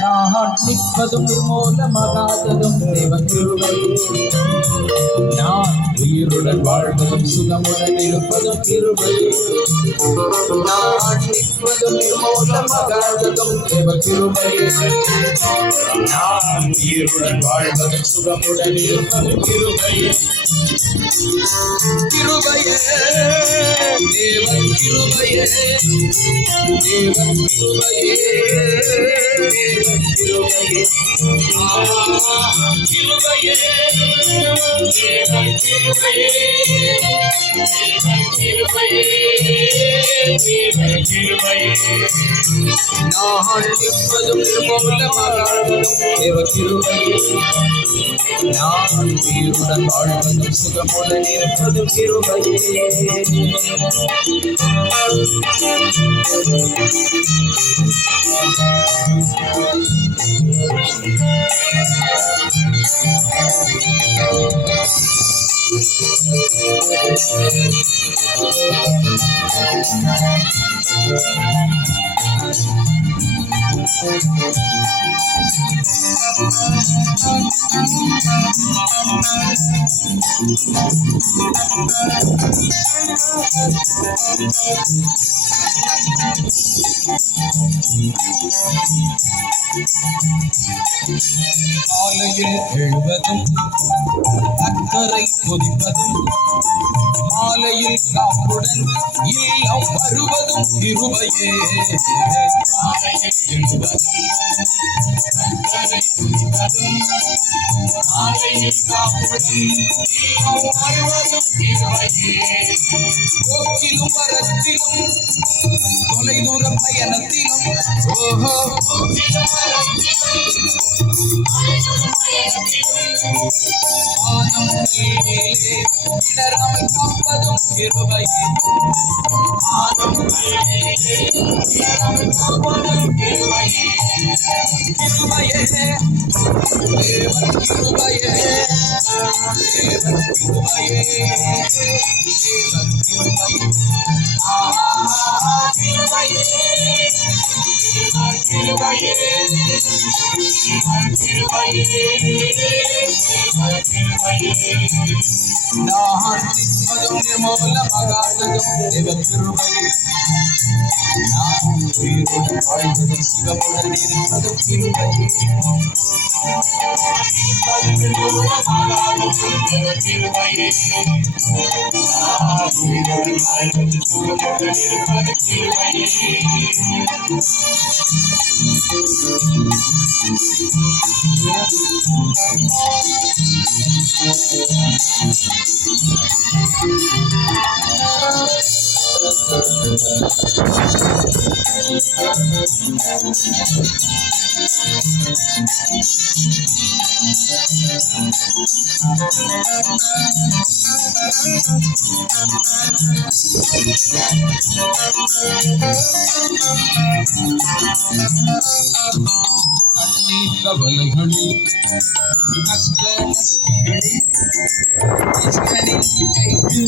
நான் நிற்பதும் நிர்மூலமாகாததும் தேவன் கிருபை. நான் உயிருடன் வாழ்வதும் சுகமுடன் இருப்பதும் கிருபை. நான் நிற்பதும் நிர்மூலமாகாததும் தேவன் கிருபை. நான் உயிருடன் வாழ்வதும் சுகமுடன் இருப்பதும் கிருபை. கிருபையே தேவன் கிருபையே, தேவன் கிருபையே, தேவன் கிருபையே, கிருபையே, தேவன் கிருபையே, கிருபையே, தேவன் கிருபையே. நான் நிற்பதும் நிர்மூலமாகாததும் தேவன் கிருபையே. நான் உயிருடன் வாழ்வதும் சுகமுடன் இருப்பதும் கிருபையே. காலையில் எழுவதும் அக்கறை கொதிப்பதும், மாலையில் காப்புடன் இல்லம் வருவதும் கிருபையே. காலையில் எழுவதும் அக்கறை கொதிப்பதும், மாலையில் காப்புடன் இல்லம் வருவதும் கிருபையே. போக்கிலும் வரத்திலும் தொலைதூர பயணத்திலும், ஓஹோ போக்கிலும் வரத்திலும் இடராமல் காப்பதும் கிருபையே. இடராமல் காப்பதும் கிருபையே. கிருபையே தேவன் கிருபையே, தேவன் கிருபையே, தேவன் கிருபையே, கிருபையே, கிருபையே, நான் நிற்பதும் நிர்மூலமாகாததும் தேவன் கிருபையே. நான் உயிருடன் வாழ்வதும் சுகமுடன் இருப்பதும் கிருபையே. நிர்மூலமாகாததும் தேவன் கிருபையே. நான் உயிருடன் வாழ்வதும் சுகமுடன் இருப்பதும் கிருபையே. கண்ணீர் கவலைகளில் கஷ்ட நஷ்டங்களில் கைக்கு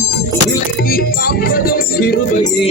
விலக்கி காப்பதும் கிருபையே.